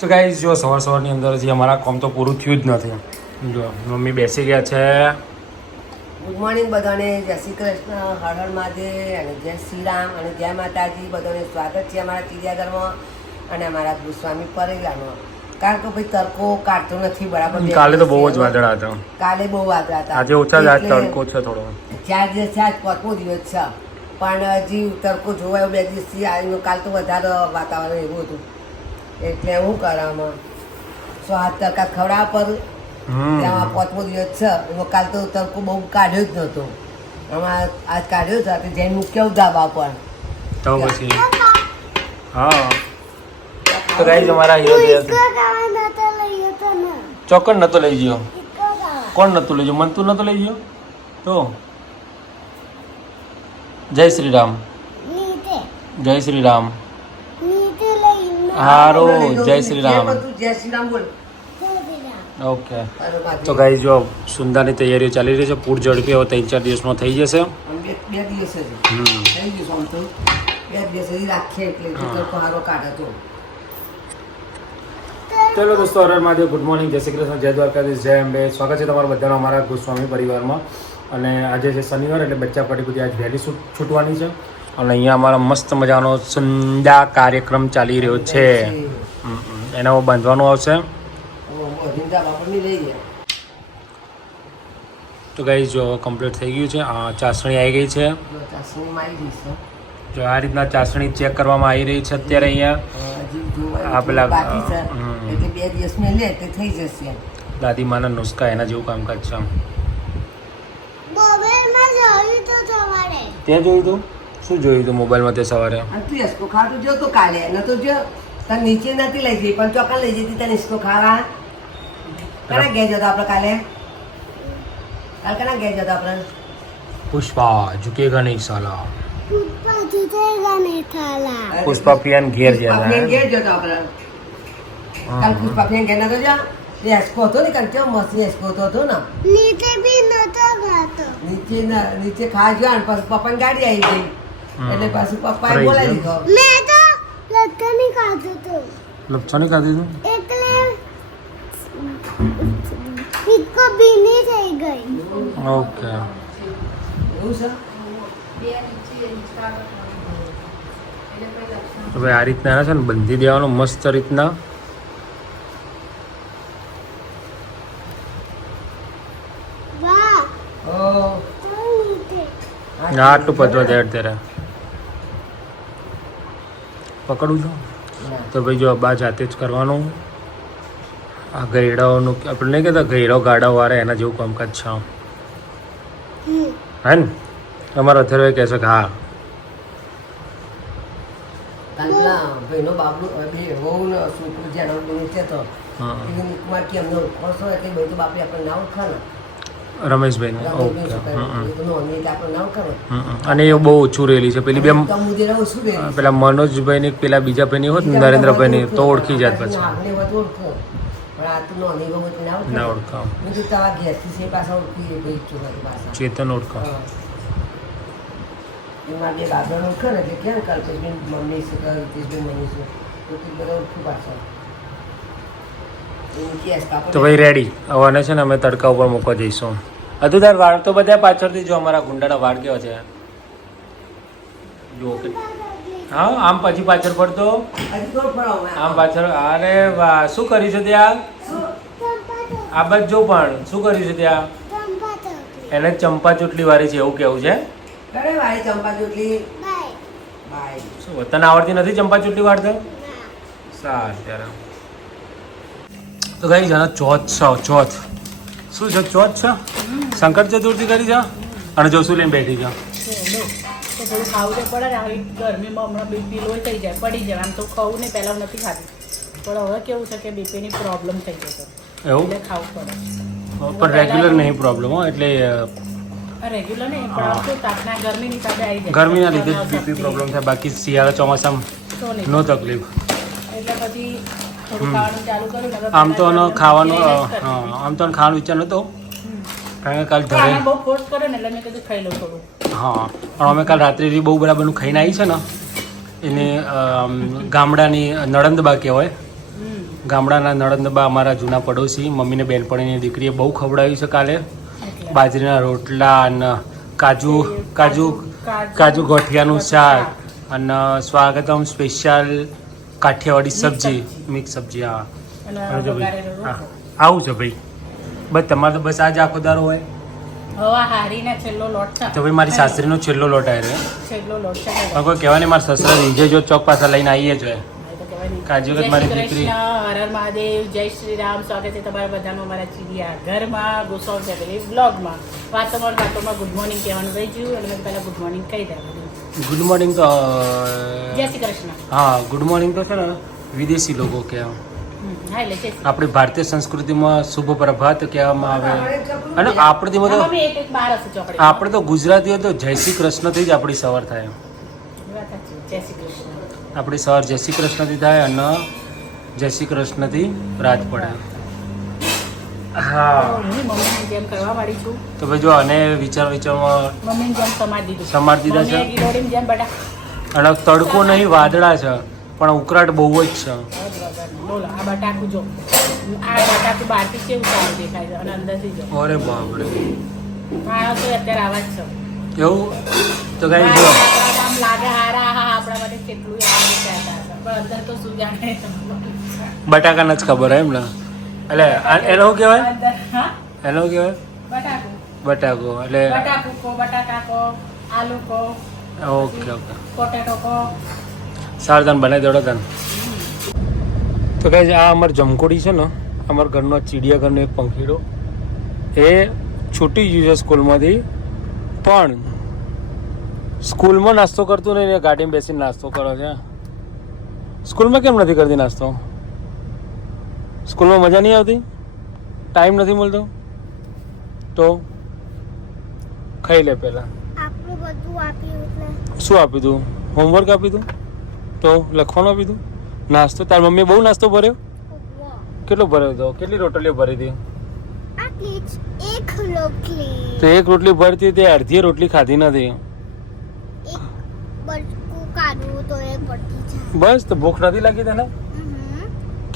તો ગાઈઝ જો સવારની અંદર જે અમારા કામ તો પૂરું થયું જ નથી. જો મમ્મી બેસી ગયા છે. ગુડ મોર્નિંગ બધાને, જય શ્રી કૃષ્ણ, હર હર મહાદેવ અને જય શ્રી રામ અને જય માતાજી. બધાને સ્વાગત છે અમારા ચિડિયાઘરમાં અને અમારા ગુસ્વામી પરિવારમાં. કારણ કે ભાઈ તડકો કાઢતો નથી બરાબર. કાલે તો બહુ જ વાદળા હતા. કાલે બહુ વાદળા હતા. આજે ઓછા જ, આજ તડકો છે થોડો. 4 દિવસ છે, આજ 5મો દિવસ છે, પણ હજી તડકો જોવાયો 2 દિવસથી આવ્યો. કાલ તો વધારે વાતાવરણ એવું હતું એટલે હું કરવામાં 100 હાથ તડકા ખવડાવવા પર ત્યાં 5મો દિવસ છે. એમાં કાલ તો તડકો બહુ કાઢ્યો જ નહોતો. આમાં આજ કાઢ્યો છે તો જઈને મૂક્યો ધાબા પર તો પછી હા. તો ગાઈઝ અમારા હીરો ચોકન નતો લઈ ગયો. કોણ નતું લઈ ગયો? મન તું નતો લઈ ગયો તો. જય શ્રી રામ, જય શ્રી રામ. હારો, જય શ્રી રામ. જય શ્રી રામ બોલ. ઓકે. તો ગાઈઝ જો સુંદરની તૈયારીઓ ચાલી રહી છે. પૂર ઝડપી હવે 3-4 દિવસમાં થઈ જશે. બે દિવસ જ થઈ ગયું. આમ તો 2 દિવસ સુધી રાખીએ એટલે તડકો સારો કાઢે તો. ચલો દોસ્તો, હર હર મહાદેવ, ગુડ મોર્નિંગ, જય શ્રી કૃષ્ણ, જય દ્વારકાધીશ, જય અંબે. સ્વાગત છે તમારું બધાનો અમારા ગોસ્વામી પરિવારમાં. અને આજે છે શનિવાર એટલે બચ્ચા પાર્ટી બધી આજ વહેલી છૂટવાની છે. અને અહીંયા અમારા મસ્ત મજાનો સંધ્યા કાર્યક્રમ ચાલી રહ્યો છે. એના બાંધવાનું આવશે. તો ગાઈઝ જો કમ્પ્લીટ થઈ ગયું છે. આ ચાસણી આવી ગઈ છે. જો આ રીતના ચાસણી ચેક કરવામાં આવી રહી છે અત્યારે અહીંયા. આ પેલા દાદી માના નુસ્ખા એના જેવું કામકાજ છે. ત્યાં જોયું તું? શું જોયું તું મોબાઈલમાં તે સવારે? તું એસકો ખાતું જો તો કાલે ન તો જો તને નીચે નથી લઈ જઈ પણ ચોકન લઈ જતી તને એસકો ખાવા. કના ગયા જતો આપણે કાલે? કાલ કના ગયા જતો આપણે? પુષ્પા ઝુકેગા નહીં સાલા. પુષ્પા પિયાન ઘેર ગયા ઘેર જતો આપણે. કાલ પુષ્પા પિયાન ઘેર નતો જા. એસકો હતો ને કારણ કેવો મસ્ત એસકો હતો ને. નીચે બી નતો ખાતો. નીચે ખાજો ને પછી પપ્પાની ગાડી આવી ગઈ એટલે પાછું પપ્પાએ બોલાવી દીધો. મેં તો લચ્છાની ખાધું તો. લચ્છાની ખાધી તું? એટલે પિક્કો બીની થઈ ગઈ. ઓકે. એવું છે. હવે આ રીતના છે ને બંધી દેવાનું મસ્ત રીતના. આટલું પતવા જાય અત્યારે પકડું છું. તો ભાઈ જો બા જાતે જ કરવાનું. આ ગયડાઓનું આપણે નહીં કહેતા ગયડો ગાડાઓ વાળા એના જેવું કામકાજ છે. હે ને અમારા અત્યારે કહેશે કે હા. ભાઈનો બાબુ બહુ છોકરું જેનો છે તો કુમાર કે એમનો ઓળખો એટલે ભાઈ તો બાપે આપણે ના ઓળખા ને. રમેશભાઈ ઓકે. રમેશભાઈ અને એ બહુ ઓછું રહેલી છે. પેલી બે પેલા મનોજભાઈ ની પેલા બીજા ભાઈ ની હોત ને નરેન્દ્રભાઈ ની તો ઓળખી જાત પછી. ના ઓળખાવ. ચેતન ઓળખાવ. એમાં બે બાબા ઓળખે ને એટલે કેમ કલ્પેશભાઈ મમ્મી છે રિતેશભાઈ મમ્મી છે તો બધા ઓળખું પાછળ. તો ભાઈ રેડી આવવાને છે ને અમે તડકા ઉપર મૂકવા જઈશું. હજુ તાર વાળ તો બધા પાછળથી જો અમારા ગુંડાળા વાળ કેવા છે જો. હા આમ પછી પાછળ પડતો આમ પાછળ. અરે વાહ, શું કર્યું છે ત્યાં? આ બાજુ જો પણ શું કર્યું છે ત્યાં? એને ચંપા ચોટલી વાળી છે એવું કેવું છે. શું તને આવડતી નથી ચંપા ચોટલી વાળતા? સારું ત્યારે. તો ગઈ જાણે ચોથ છે. ચોથ શું છે? ચોથ છે. સંકટ ચતુર્થી કરી છે અને જો શું લઈને બેઠી છે. થોડું ખાવું તો પડે ને. આવી ગરમીમાં હમણાં બીપી લો થઈ જાય, પડી જાય. આમ તો ખાવું નહીં, પહેલાં નથી ખાતી પણ હવે કેવું છે કે બીપીની પ્રોબ્લેમ થઈ ગઈ છે એવું એટલે ખાવું પડે. પણ રેગ્યુલર નહીં પ્રોબ્લેમ હો. એટલે રેગ્યુલર નહીં પણ આવતું તાપના ગરમીની સાથે આવી જાય. ગરમીના લીધે જ બીપી પ્રોબ્લેમ થાય. બાકી શિયાળા ચોમાસામાં નો તકલીફ. એટલે પછી થોડું ખાવાનું ચાલુ કર્યું. આમ તો ખાવાનું આમ તો ખાવાનું વિચાર નહોતો કારણ કે કાલ ઘરે બહુ ફોર્સ કરે ને એટલે મેં કીધું ખાઈ લઉં થોડું. હા પણ અમે કાલ રાત્રે બહુ બરાબરનું ખાઈને આવી છે ને. એને ગામડાની નળંદબા કહેવાય ગામડાના નળંદબા અમારા જૂના પડોશી મમ્મીને બેનપણીની દીકરીએ બહુ ખવડાવ્યું છે કાલે. એટલે બાજરીના રોટલા અને કાજુ કાજુ કાજુ ગોઠિયાનું શાક અને સ્વાગતમ સ્પેશિયલ કાઠિયાવાડી સબ્જી મિક્સ સબ્જી. હા અને આવજો ભાઈ. વઘારેલો હા રોટલો. આવું છે ભાઈ. બસ તમારે તો બસ આજ આખો દારો હોય હવે હારીને છેલ્લો લોટ છે તો ભાઈ મારી સાસરીનો છેલ્લો લોટ આવ્યો. છેલ્લો લોટ છે પણ કોઈ કહેવા નહીં મારા સસરા રીંજે જો ચોક પાસે લઈને આવીએ જોઈએ. કાજુ જય મારી શ્રી દીકરી. કૃષ્ણ, હર હર મહાદેવ, જય શ્રી રામ. સ્વાગત છે તમારા બધાનું અમારા ચીડિયા ઘરમાં ગોસાઉ ફેમિલી બ્લોગમાં. વાતોમાં ગુડ મોર્નિંગ કહેવાનું રહી ગયું અને મેં પહેલાં ગુડ મોર્નિંગ કહી દેવાનું. ગુડ મોર્નિંગ તો જય શ્રી કૃષ્ણ. હા ગુડ મોર્નિંગ તો છે ને વિદેશી લોકો કહે. હા એટલે જય શ્રી આપણી ભારતીય સંસ્કૃતિમાં શુભ પ્રભાત કહેવામાં આવે અને આપણથી તો આમાં બી એક બાર હશે ચોકડી. આપણે તો ગુજરાતીઓ તો જય શ્રી કૃષ્ણથી જ આપણી સવાર થાય. એ વાત સાચી. જય શ્રી કૃષ્ણ. આપણી સવાર જય શ્રી કૃષ્ણથી થાય અને જય શ્રી કૃષ્ણથી રાત પડે. હા હું મમ્મીની જેમ કરવા વાળી છું. તો ભાઈ જો આને વિચારમાં મમ્મીની જેમ સમાર દીધું. સમાર દીધા છે. મમ્મીએ ગિલોડીની જેમ બટા અને તડકો નહીં વાદળા છે પણ ઉકળાટ બહુ જ છે. બોલો આ બટાકું જો આ બટાકું બહારથી કેવું સારું દેખાય છે અને અંદરથી જો અરે બાપરે માણસો અત્યારે આવા જ છે. એવું તો કઈ જો આમ લાગે હારા હા આપણા માટે કેટલું યાદ વિચારતા હતા પણ અંદર તો શું જાણે બટાકાને જ ખબર એમ ને. એટલે એનો શું કહેવાય? અંદર હા એનો શું કહેવાય? બટાકું બટાકો. એટલે બટાકું કો બટાકા કો આલુ કો ઓકે ઓકે પોટેટો કો સારું તને બનાવી દેડો તને. તો કહે આ અમારી જમકોડી છે ને અમારા ઘરનો ચીડિયાઘરનો એક પંખીડો એ છૂટી ગયું છે સ્કૂલમાંથી પણ સ્કૂલમાં નાસ્તો કરતું નહીં ને ગાડીમાં બેસીને નાસ્તો કરો છે. સ્કૂલમાં કેમ નથી કરતી નાસ્તો? સ્કૂલમાં મજા નહીં આવતી? ટાઈમ નથી મળતો? તો ખાઈ લે પહેલાં. આપણું બધું આપ્યું એટલે શું આપી દઉં? હોમવર્ક આપી દઉં? તો લખવાનું આપી દઉં? નાસ્તો તારી મમ્મીએ બહુ નાસ્તો ભર્યો? કેટલો ભર્યો હતો? કેટલી રોટલીઓ ભરી હતી? આટલી જ એક રોટલી તો એક રોટલી ભરતી તે અડધી રોટલી ખાધી નથી. એક બટકું કાઢવું તો એ પડતી જાય. બસ તો ભૂખ નથી લાગી તને?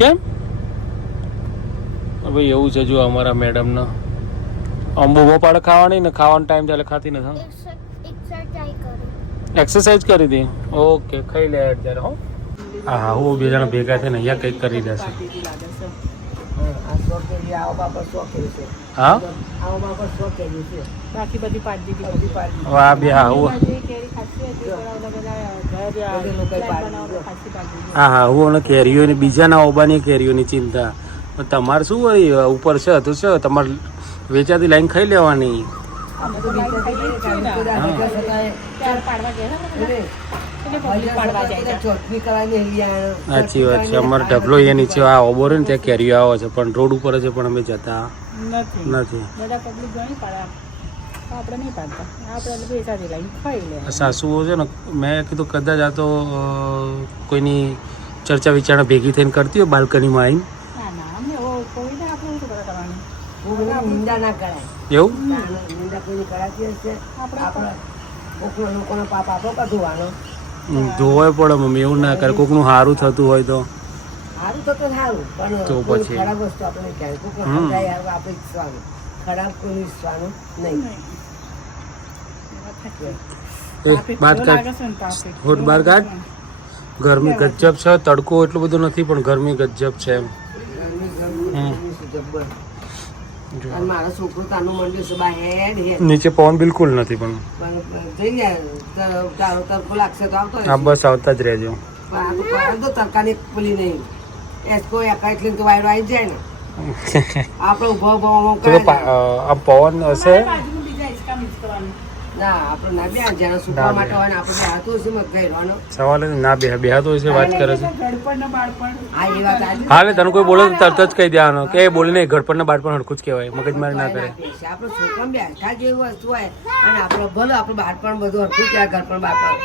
કેમ? ભાઈ એવું છે જો અમારા મેડમને અંબુબો પાડે ખાવાની ને ખાવાનો ટાઈમ થાય એટલે ખાતી નથી. એક્સરસાઇઝ કરું. એક્સરસાઇઝ કરી હતી? ઓકે ખાઈ લે અત્યારે. હો હા હું બે જણા ભેગા થઈને અહીંયા કંઈક કરી દેશે. આ 100 કેજી આવો બાપા 100 કેજી છે. હા આવો બાપા 100 કેજી છે. બાકી બધી પાડી દીધી બધી પાડી હવે આ બે હા હું કેરી ખાસી હતી બધા હા હા હું અને કેરીઓની બીજાના ઓબાની કેરીઓની ચિંતા. તમારે શું હોય ઉપર છે તો છે તમારે વેચાતી લાઈન ખાઈ લેવાની. આપણે તો બીજા જઈએ કે આપણે કોઈ દાડો કે છતાંય ચાર પાડવા ગયા ને એટલે એટલે બધી પાડવા જાય છે. ચોટણી કરવાની એવી આ સાચી વાત છે. અમારે ઢગલો એ નીચે આ ઓબો રહ્યો ને ત્યાં કેરીઓ આવે છે પણ રોડ ઉપર છે પણ અમે જતા નથી નથી. બધા પબ્લિક ઘણી પાડે આપણે નહીં પાડતા આપણે બેસાડી લાઈન ખાઈ લે. સાસુઓ છે ને મેં કીધું કદાચ આ તો કોઈની ચર્ચા વિચારણા ભેગી થઈને કરતી હોય બાલ્કનીમાં આવીને. ના ના અમને કોઈને આપણે શું કરે કરવાની. હું બધા નિંદા ના કરાય. એવું નિંદા કોઈની કરાતી હશે આપણે કોકના લોકોનો પાપ આપો કઢવાનો. જોવાય પડે મમ્મી એવું ના કરે. કોકનું સારું થતું હોય તો સારું તો સારું પણ તો કોઈ પછી. ખરાબ વસ્તુ આપણે ક્યાંય કોકને સમજાય આવે આપણે ઈચ્છવાનું ખરાબ કોઈ ઈચ્છવાનું નહીં. બાદ કાઢ હોટ બાર કાઢ. ગરમી ગજબ છે. તડકો એટલો બધો નથી પણ ગરમી ગજબ છે એમ. ગરમી છે જબ્બર. અને મારો છોકરો તાનું મંડ્યું છે બા હેડ હેડ નીચે પવન બિલકુલ નથી પણ જઈએ તારો તડકો લાગશે તો આવતો આ બસ આવતા જ રહેજો. પણ આ તો તડકાની પેલી નહીં એસકો એકા એટલે તો વાયરો આવી જાય ને આપણે ઉભો ઉભો તો આ પવન હશે બાજુમાં બીજા હિંચકા મિક્સ કરવાનું. ના આપણે ના બે જેને સુકવા માટે હોય ને આપણે હાથો છે મત ગયેલો સવાલ જ ના બેહાતો હશે વાત કરે છે. ગળપણ ને બાળપણ આ એ વાત આજે હા એટલે તને કોઈ બોલે તો તરત જ કહી દેવાનો કે એ બોલીને ગડપણ બાળ પણ હરખું જ કહેવાય. મગજમારી ના કરે. આપણે છોકરા બેઠા જેવી વસ્તુ હોય અને આપણે ભલે આપણે બાળપણ બધું હરખું ત્યાં ઘરપણ બાળપણ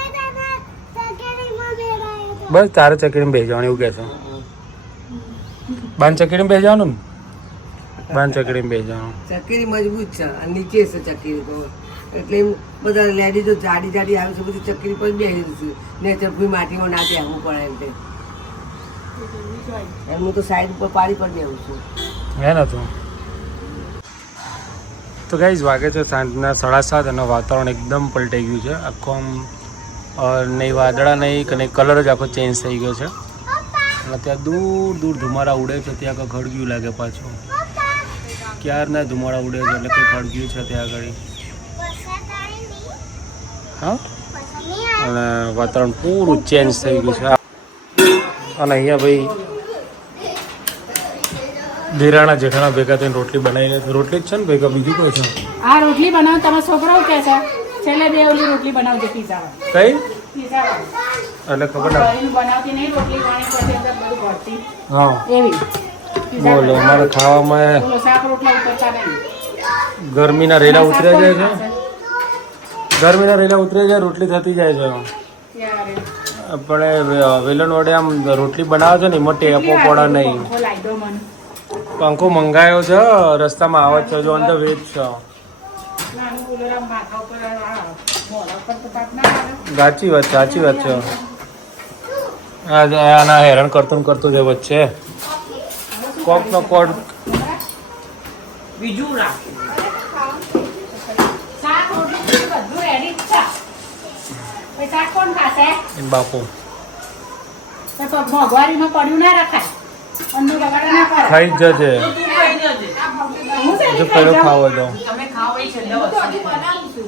બસ તારે ચકડીમાં બેસી જવાનું એવું કહેશો. બાન ચકડીમાં બેસી જવાનું ને બાન ચકડીમાં બેસી જવાનું. ચકેરી મજબૂત છે અને નીચે છે ચકેરી તો એટલે એમ બધા લેડીઝો જાડી જાડી આવે છે બધી ચકેરી પર બેસી છે નેચર ફૂઈ માટીમાં ના બેસવું પડે એમ તે એમ હું તો સાઈડ ઉપર પાડી પણ દેવું છું. હે ને તો ગાઈઝ વાગે છે સાંજના 7:30 અને વાતાવરણ એકદમ પલટાઈ ગયું છે. આખું આમ નહીં વાદળા નહીં કે નહીં, કલર જ આખો ચેન્જ થઈ ગયો છે. અને ત્યાં દૂર દૂર ધુમાડા ઉડે છે. ત્યાં આગળ ખડગ્યું લાગે પાછું. ક્યારના ધુમાડા ઉડે છે એટલે કંઈ ખડગ્યું છે ત્યાં આગળ. હા, અને વાતાવરણ પૂરું ચેન્જ થઈ ગયું છે. અને અહીંયા ભાઈ દેરાણા જેઠાણા ભેગા થઈને રોટલી બનાવીને, રોટલી જ છે ને ભેગા, બીજું કોઈ છે? આ રોટલી બનાવ તમારા છોકરાઓ કે છે છેલ્લે બે ઓલી રોટલી બનાવજો પીઝા કઈ પીઝા એટલે ખબર ના. બનાવતી નહીં રોટલી પાણી પછી અંદર બધું ભરતી હા એવી બોલો, અમારે ખાવામાં બોલો શાક રોટલા ઉતરતા નહીં. ગરમીના રેલા ઉતરી જાય છે. ગરમીના રેલા ઉતરી જાય, રોટલી થતી જાય છે. ત્યારે આપણે વેલણ વડે આમ રોટલી બનાવો છો ને એમાં ટેપો પડે નહીં. પંખો લાગ્યો મને. પંખો મંગાયો છે, રસ્તામાં આવે છે, જો ઓન ધ વે છે. નાનું કુલર આમ માથા ઉપર મોઢા ઉપર તો તાપ ના આવે. સાચી વાત છે, સાચી વાત છે. આના હેરાન કરતો ને કરતો જ વચ્ચે કોક નો કોડ બીજું શાક રોટલી બધું રેડી જ છે. પછી શાક કોણ ખાશે? બાપુ તો મોંઘવારીમાં પડ્યું ના રખાય. અન્નનો બગાડ ના કરાય. ખાઈ જ જશે. હું છે જો ને પેલો ખાઈ ખાવો જાઉં. તો તમે ખાઓ એ છેલ્લે વસ્તુ બનાવું છું.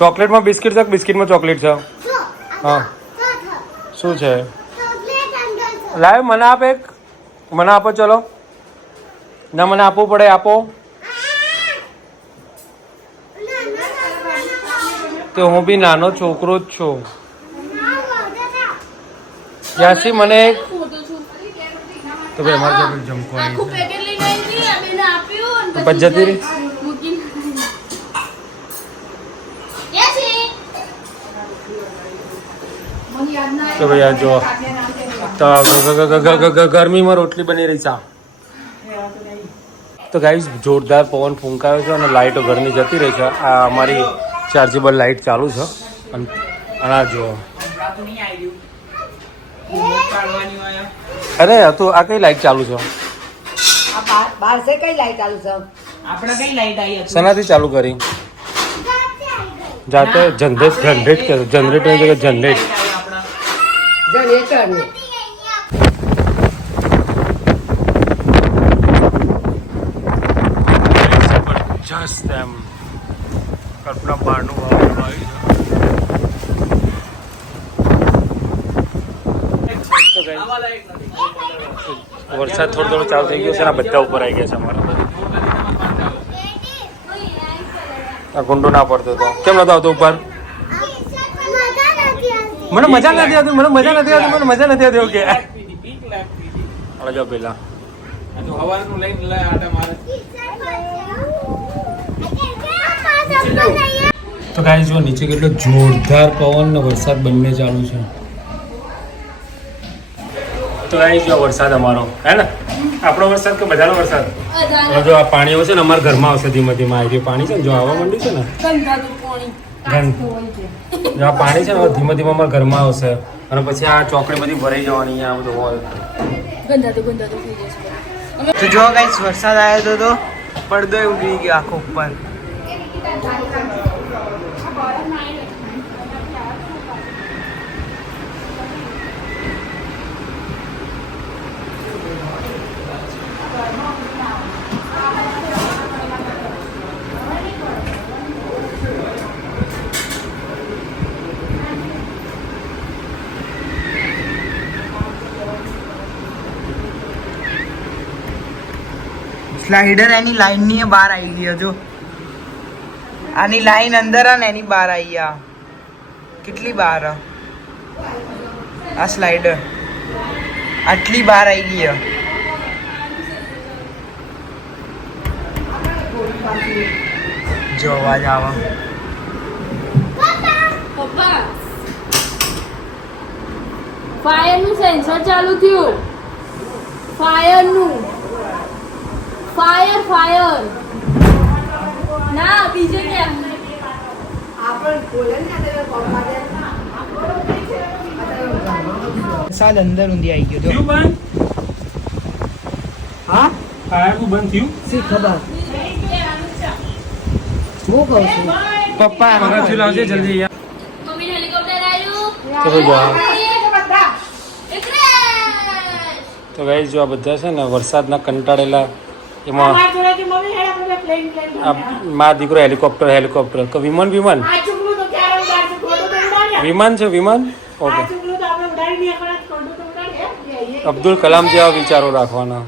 ચોકલેટમાં બિસ્કિટ છે, બિસ્કિટમાં ચોકલેટ છે. હા શું છે? લાવ મને આપ એક, મને આપો. ચલો ના, મને આપવું પડે, આપો. તો હું બી નાનો છોકરો જ છું. યાસી મને એક તો ભાઈ અમારે ત્યાં જમકો જતી રહી. તો ભાઈ આ જો તો ગરમીમાં રોટલી બની રહી છે. તો ગાઈસ જોરદાર પવન ફૂંકાયો છે અને લાઇટો ઘરની જતી રહી છે. આ અમારી ચાર્જેબલ લાઇટ ચાલુ છે. અને આ જો અરે તો આ કઈ લાઇટ ચાલુ છે? બહાર છે કઈ લાઈટ ચાલુ છે? આપણે કઈ લાઈટ આવી હતી? શેનાથી ચાલુ કરી? જાતે જનરેટ કે જનરેટ ની જગ્યાએ જનરેટ. જનરેટર ને જબરજસ્ત એમ કલ્પના બહારનું વાવાઝોડું આવ્યું છે. વરસાદ થોડો થોડો ચાલુ થઈ ગયો છે ને બધા ઉપર આવી ગયા છે અમારા. આ ગુંડો ના પડતો તો કેમ નતો આવતો ઉપર? મને મજા નથી આવતી, મને મજા નથી આવતી, મને મજા નથી આવતી. ઓકે હવે જો પેલા તો ગાઈસ જો નીચે કેટલો જોરદાર પવન ને વરસાદ બંને ચાલુ છે. તો ગાઈસ જો વરસાદ અમારો હે ને, આપણો વરસાદ કે બધાનો વરસાદ. હવે જો આ પાણી આવશે ને અમારા ઘરમાં આવશે ધીમે ધીમે. આવી રહ્યું પાણી છે ને, જો આવવા માંડ્યું છે ને જો આ પાણી છે ને ધીમે ધીમે અમારા ઘરમાં આવશે. અને પછી આ ચોકડી બધી ભરાઈ જવાની. આ બધું હોય તો જો ગાઈસ વરસાદ આવ્યો તો પડદો ઉડી ગયો આખો ઉપર. સ્લાઇડર એની લાઈન ની બહાર આવી ગયો. જો આની લાઈન અંદર ને એની બહાર આવી આ કેટલી બહાર આ સ્લાઇડર આટલી બહાર આવી ગઈ. જો અવાજ આવે. ફાયર નું સેન્સર ચાલુ થયું. ફાયર નું ફાયર ના બીજે ક્યાં આપણે બોલે ને અત્યારે પપ્પા દે. સાલ અંદર ઊંધી આવી ગયો થયું બંધ હા આયરું બંધ થયું શી ખબર હું કહું છું પપ્પા પગારથી લાવજે જલ્દી યાર મમ્મી હેલિકોપ્ટર આવ્યું તો ભાઈ જો એક તો ગાઈસ જો આ બધા છે ને વરસાદના કંટાળેલા એમાં આ મારો દીકરો હેલિકોપ્ટર તો વિમાન છે વિમાન ઓકે અબ્દુલ કલામ જેવા વિચારો રાખવાના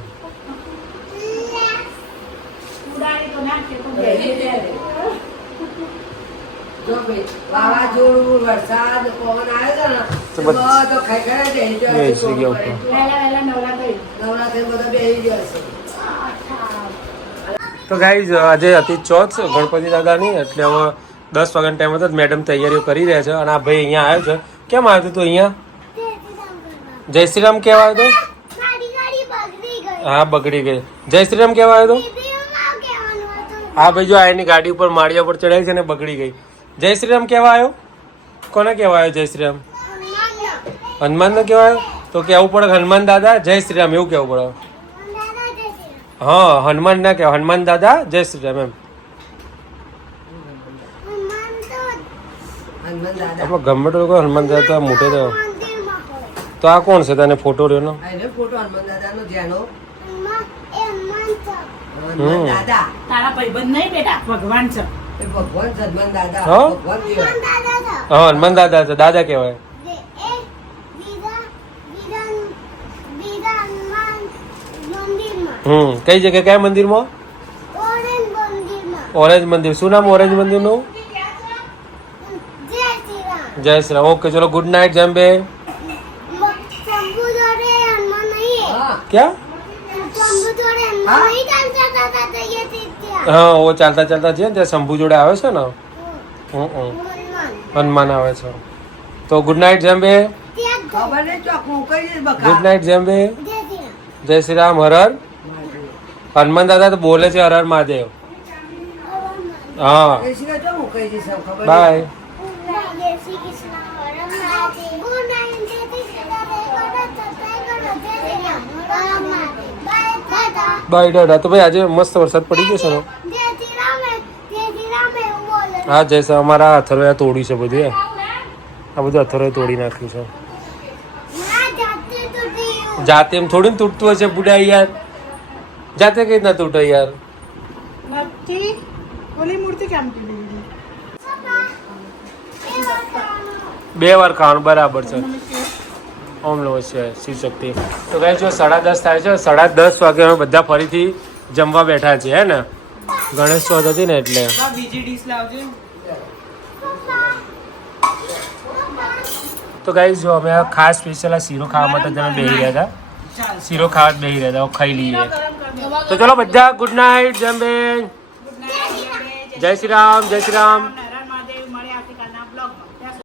જો ભાઈ વાવાઝોડું વરસાદ પવન આવ્યો તો છે ને બધો ખાઈ ખાઈ બેસી ગયો હશે બેસી ગયો છોકરો. ઉપર. નવરાત્રી બધા બેસી ગયો હશે. તો ગાઈઝ આજે હતી ચોથ ગણપતિ દાદાની એટલે હવે 10 વાગ્યાનો ટાઈમ હતો મેડમ તૈયારીઓ કરી રહ્યા છે અને આ ભાઈ અહીંયા આવ્યો છે કેમ આવ્યો તું અહીંયા જય શ્રી રામ કેવા આવ્યો હતો હા બગડી ગઈ જય શ્રી રામ કેવા આવ્યો હતો હા ભાઈ જો આ એની ગાડી ઉપર માળિયા પર ચડાવી છે ને બગડી ગઈ જય શ્રી રામ કેવા આવ્યો કોને કેવા આવ્યો જય શ્રી રામ હનુમાન ને કેવા આવ્યો તો કેવું પડે હનુમાન દાદા જય શ્રી રામ એવું કેવું પડે હા હનુમાન ના કહેવાય હનુમાન દાદા જય શ્રી રામ એમ હનુમાન દાદા આપણે ગમે તો લોકો હનુમાન દાદા મોટો થયો તો આ કોણ છે તને ફોટો રહ્યો ને આ એને ફોટો હનુમાન દાદાનો જેનો હમ. હનુમાન દાદા તારા ભાઈબંધ નહીં બેટા ભગવાન છે એ ભગવાન છે હનુમાન દાદા હા? ભગવાન કહેવાય. હા હનુમાન દાદા છે દાદા કહેવાય કઈ જગ્યાએ કયા મંદિરમાં ઓરેન્જ મંદિર શું નામ ઓરેન્જ મંદિરનું જય શ્રી રામ ઓકે ચલો ગુડ નાઇટ જેમ્બે હા ક્યાં હા ઓ ચાલતા ચાલતા છે ને ત્યાં શંભુ જોડે આવે છે ને હનુમાન આવે છે તો ગુડ નાઇટ જેમ્બે ખબર નહીં ચોક મૂકાઈ જઈશ બકા. ગુડ નાઇટ જેમ્બે જય શ્રી રામ હર હર હનુમાન દાદા તો બોલે છે હર હર મહાદેવ હા એ શીખે ચો મૂકાઈ જઈશ એમ ખબર બાય બાય ડાડા તો ભાઈ આજે મસ્ત વરસાદ પડી ગયો છે ને હા જય શ્રી રામ. અમારા અથરોએ તોડી છે બધું આ બધું અથરોએ તોડી નાખ્યું છે જાતે એમ થોડી ને તૂટતું હશે બુડા યાર જાતે કઈ રીતના તૂટે યાર નક્કી ઓલી મૂર્તિ કેમ કીધી 2 વાર ખાવાનું બરાબર છે ઓમ નમઃ શિવાય શિવ શક્તિ તો ગાઈસ જો 10:30 થાય છે 10:30 વાગે અમે બધા ફરીથી જમવા બેઠા છીએ હે ને ગણેશ ચોથ હતી ને એટલે બીજી ડીશ લાવજે તો ગાઈસ જો અમે આ ખાસ સ્પેશિયલ આ શીરો ખાવા માટે તમે બેસી રહ્યા હતા શીરો ખાવા જ બેસી રહ્યા હતા હવે ખાઈ લઈએ તો ચલો બધા ગુડ નાઇટ જેમ્બે જય શ્રી રામ જય શ્રી રામ